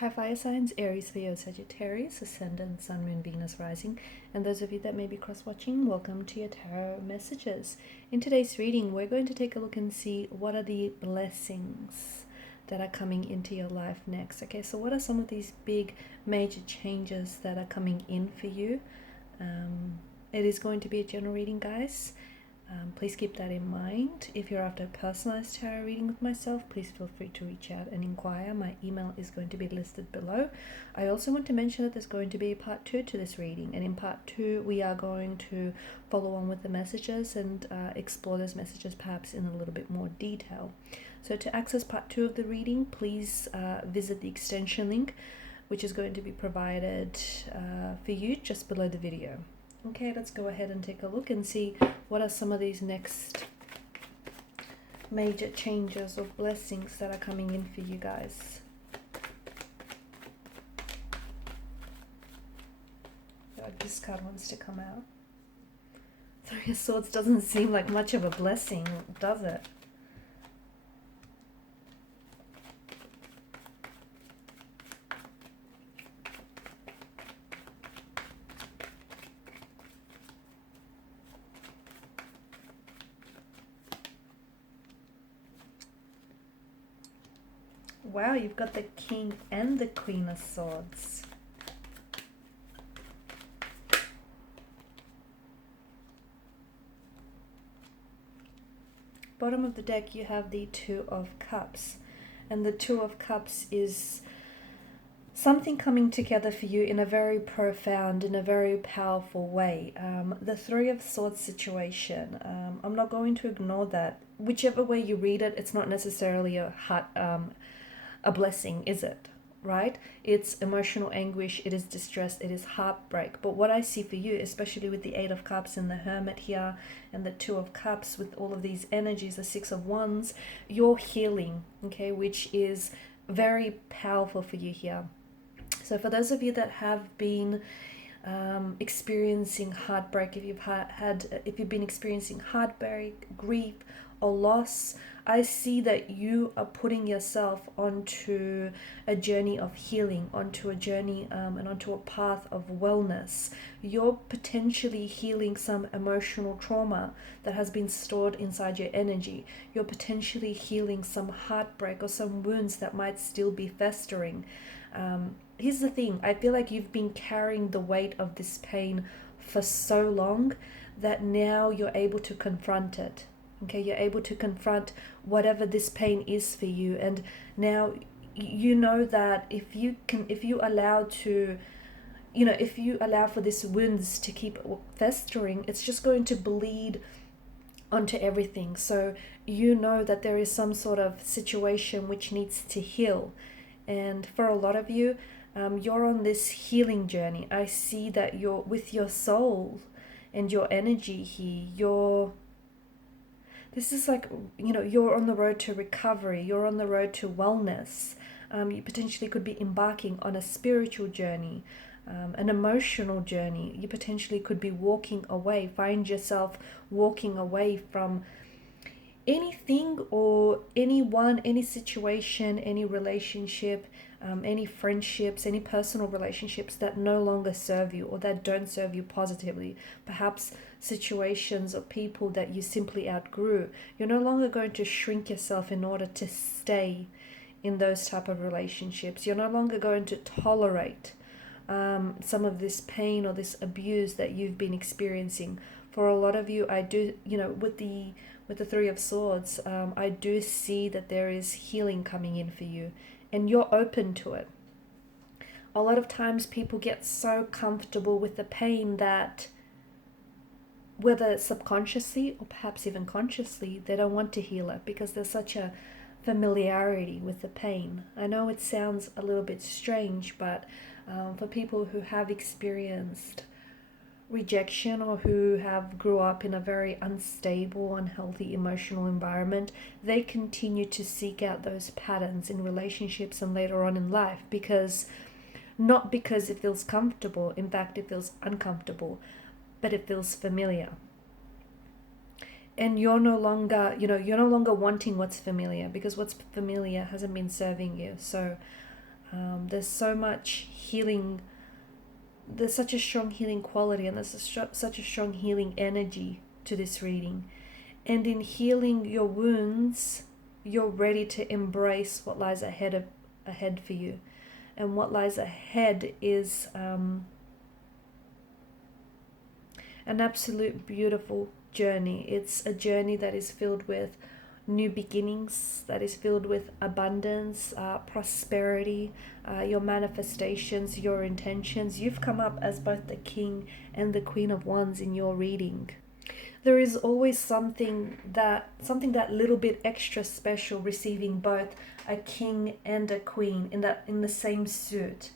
Hi fire signs, Aries, Leo, Sagittarius, Ascendant, Sun, Moon, Venus, Rising, and those of you that may be cross-watching, welcome to your tarot messages. In today's reading, we're going to take a look and see what are the blessings that are coming into your life next. Okay, so what are some of these big major changes that are coming in for you? It is going to be a general reading, guys. Please keep that in mind. If you're after a personalized tarot reading with myself, please feel free to reach out and inquire. My email is going to be listed below. I also want to mention that there's going to be a part 2 to this reading, and in part 2 we are going to follow on with the messages and explore those messages perhaps in a little bit more detail. So to access part 2 of the reading, please visit the extension link, which is going to be provided for you just below the video. Okay, let's go ahead and take a look and see what are some of these next major changes or blessings that are coming in for you guys. This card wants to come out. Three of Swords doesn't seem like much of a blessing, does it? Wow, you've got the King and the Queen of Swords. Bottom of the deck, you have the Two of Cups. And the Two of Cups is something coming together for you in a very profound, in a very powerful way. The Three of Swords situation, I'm not going to ignore that. Whichever way you read it, it's not necessarily a blessing, is it? Right? It's emotional anguish, it is distress, it is heartbreak. But what I see for you, especially with the Eight of Cups and the Hermit here and the Two of Cups, with all of these energies, the Six of Wands, you're healing, okay, which is very powerful for you here. So for those of you that have been experiencing heartbreak, if you've been experiencing heartbreak, grief, or loss, I see that you are putting yourself onto a journey of healing, onto a journey and onto a path of wellness. You're potentially healing some emotional trauma that has been stored inside your energy. You're potentially healing some heartbreak or some wounds that might still be festering. Here's the thing, I feel like you've been carrying the weight of this pain for so long that now you're able to confront it. Okay, you're able to confront whatever this pain is for you, and now you know that if you allow for these wounds to keep festering, it's just going to bleed onto everything. So you know that there is some sort of situation which needs to heal, and for a lot of you, you're on this healing journey. I see that you're with your soul and your energy here. This is like, you're on the road to recovery. You're on the road to wellness. You potentially could be embarking on a spiritual journey, an emotional journey. You potentially could be walking away. Find yourself walking away from anything or anyone, any situation, any relationship, any friendships, any personal relationships that no longer serve you or that don't serve you positively. Perhaps situations or people that you simply outgrew. You're no longer going to shrink yourself in order to stay in those type of relationships. You're no longer going to tolerate some of this pain or this abuse that you've been experiencing. For a lot of you, I do, with the Three of Swords, I do see that there is healing coming in for you, and you're open to it. A lot of times people get so comfortable with the pain that, whether subconsciously or perhaps even consciously, they don't want to heal it because there's such a familiarity with the pain. I know it sounds a little bit strange, but for people who have experienced rejection or who have grew up in a very unstable, unhealthy emotional environment, they continue to seek out those patterns in relationships and later on in life, not because it feels comfortable. In fact, it feels uncomfortable, but it feels familiar. And you're no longer wanting what's familiar, because what's familiar hasn't been serving you. So There's so much healing. There's such a strong healing quality, and there's such a strong healing energy to this reading. And in healing your wounds, you're ready to embrace what lies ahead for you. And what lies ahead is an absolute beautiful journey. It's a journey that is filled with new beginnings, that is filled with abundance, prosperity, your manifestations, your intentions. You've come up as both the King and the Queen of Wands in your reading. There is always something that little bit extra special receiving both a king and a queen in the same suit.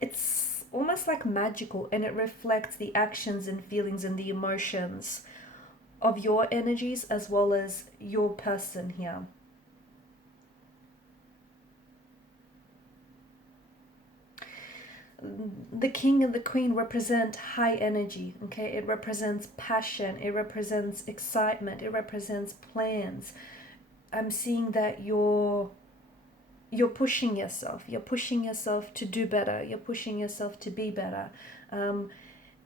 It's almost like magical, and it reflects the actions and feelings and the emotions of your energies as well as your person here. The king and the queen represent high energy, okay? It represents passion, it represents excitement, it represents plans. I'm seeing that you're pushing yourself. You're pushing yourself to do better. You're pushing yourself to be better.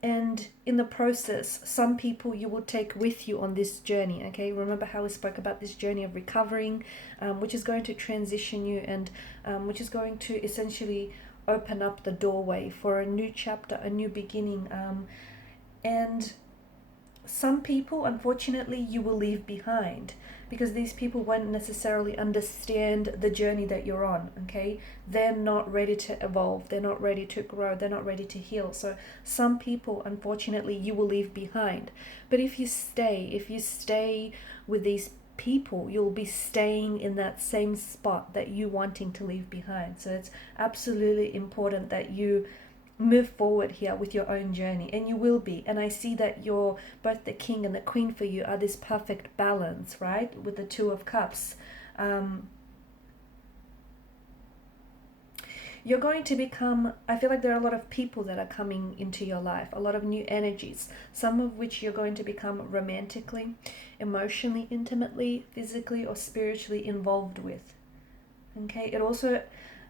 And in the process, some people you will take with you on this journey, okay? Remember how we spoke about this journey of recovering, which is going to transition you and which is going to essentially open up the doorway for a new chapter, a new beginning. And some people, unfortunately, you will leave behind because these people won't necessarily understand the journey that you're on, okay? They're not ready to evolve. They're not ready to grow. They're not ready to heal. So some people, unfortunately, you will leave behind. But if you stay with these people, you'll be staying in that same spot that you wanting to leave behind. So it's absolutely important that you move forward here with your own journey, and you will be. And I see that you're both the king and the queen for you are this perfect balance, right? With the Two of Cups. You're going to become, I feel like there are a lot of people that are coming into your life, a lot of new energies, some of which you're going to become romantically, emotionally, intimately, physically, or spiritually involved with. Okay, it also,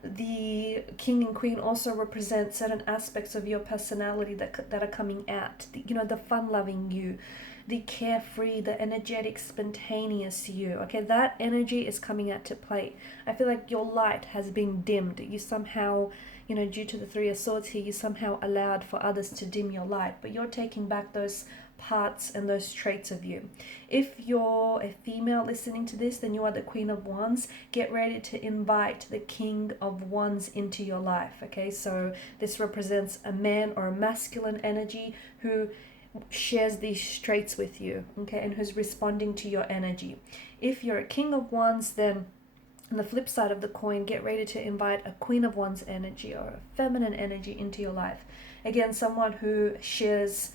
the king and queen also represent certain aspects of your personality that are coming out. The fun-loving you, the carefree, the energetic, spontaneous you. Okay, that energy is coming out to play. I feel like your light has been dimmed. You somehow, due to the Three of Swords here, you somehow allowed for others to dim your light, but you're taking back those parts and those traits of you. If you're a female listening to this, then you are the Queen of Wands. Get ready to invite the King of Wands into your life. Okay, so this represents a man or a masculine energy who shares these traits with you, okay, and who's responding to your energy. If you're a King of Wands, then on the flip side of the coin, get ready to invite a Queen of Wands energy or a feminine energy into your life. Again, someone who shares,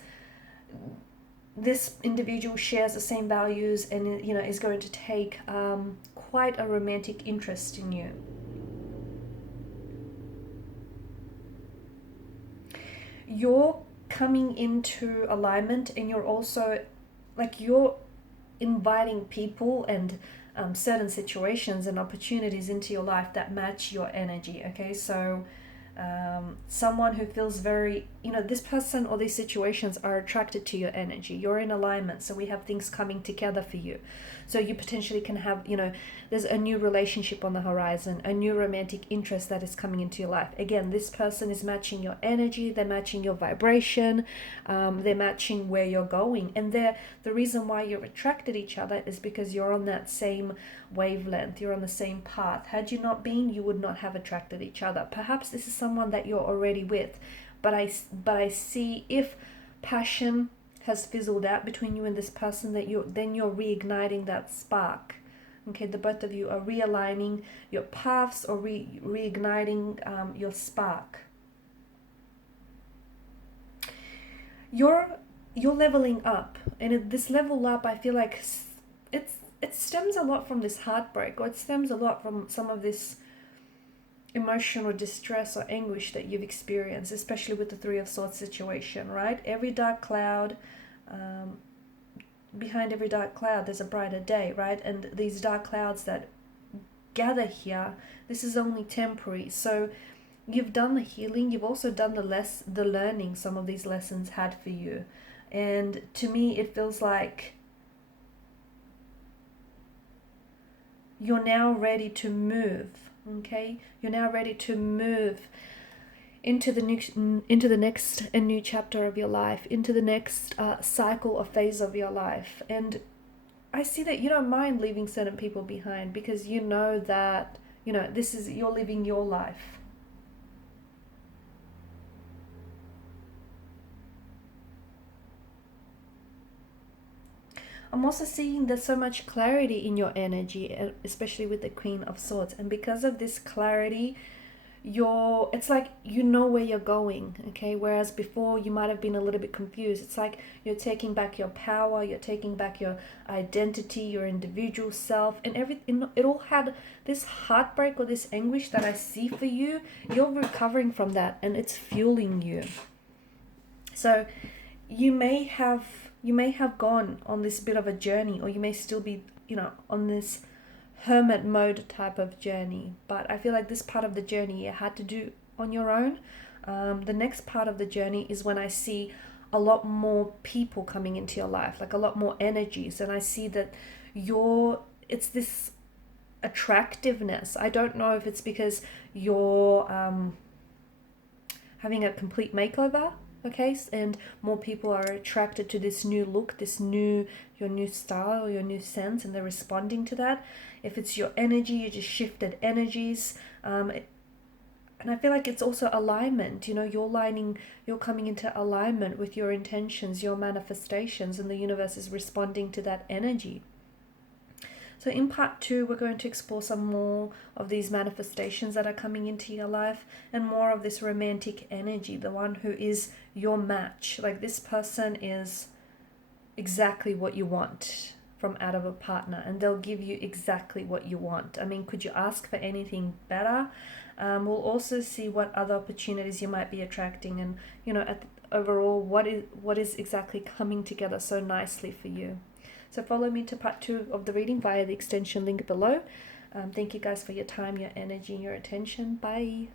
this individual shares the same values and is going to take quite a romantic interest in you. You're coming into alignment, and you're also you're inviting people and certain situations and opportunities into your life that match your energy. Okay, so someone who feels very, this person or these situations are attracted to your energy. You're in alignment, so we have things coming together for you. So you potentially can have, there's a new relationship on the horizon, a new romantic interest that is coming into your life. Again, this person is matching your energy, they're matching your vibration, they're matching where you're going. And the reason why you're attracted to each other is because you're on that same wavelength, you're on the same path. Had you not been, you would not have attracted each other. Perhaps this is someone that you're already with, but I see if passion has fizzled out between you and this person, that you're reigniting that spark. Okay, the both of you are realigning your paths or reigniting your spark. You're leveling up, and this level up, I feel like it stems a lot from this heartbreak, or it stems a lot from some of this emotional distress or anguish that you've experienced, especially with the Three of Swords situation, right? Every dark cloud, behind every dark cloud there's a brighter day, right? And these dark clouds that gather here, this is only temporary. So you've done the healing, you've also done the learning some of these lessons had for you. And to me, it feels like you're now ready to move, okay? You're now ready to move into the next and new chapter of your life, into the next cycle or phase of your life. And I see that you don't mind leaving certain people behind, because you know that, you know, this is, you're living your life. I'm also seeing there's so much clarity in your energy, especially with the Queen of Swords. And because of this clarity, it's like you know where you're going, okay? Whereas before you might have been a little bit confused. It's like you're taking back your power, you're taking back your identity, your individual self, and everything. It all had this heartbreak or this anguish that I see for you. You're recovering from that, and it's fueling you. So you may have gone on this bit of a journey, or you may still be, you know, on this hermit mode type of journey. But I feel like this part of the journey you had to do on your own. The next part of the journey is when I see a lot more people coming into your life, like a lot more energies. And I see that it's this attractiveness. I don't know if it's because you're having a complete makeover, okay, and more people are attracted to this new look, your new style, your new sense, and they're responding to that. If it's your energy, you just shifted energies, and I feel like it's also alignment. You know, you're coming into alignment with your intentions, your manifestations, and the universe is responding to that energy. So in part 2, we're going to explore some more of these manifestations that are coming into your life, and more of this romantic energy, the one who is your match. Like, this person is exactly what you want from out of a partner, and they'll give you exactly what you want. I mean, could you ask for anything better? We'll also see what other opportunities you might be attracting, and, you know, overall, what is exactly coming together so nicely for you. So follow me to part 2 of the reading via the extension link below. Thank you guys for your time, your energy, and your attention. Bye.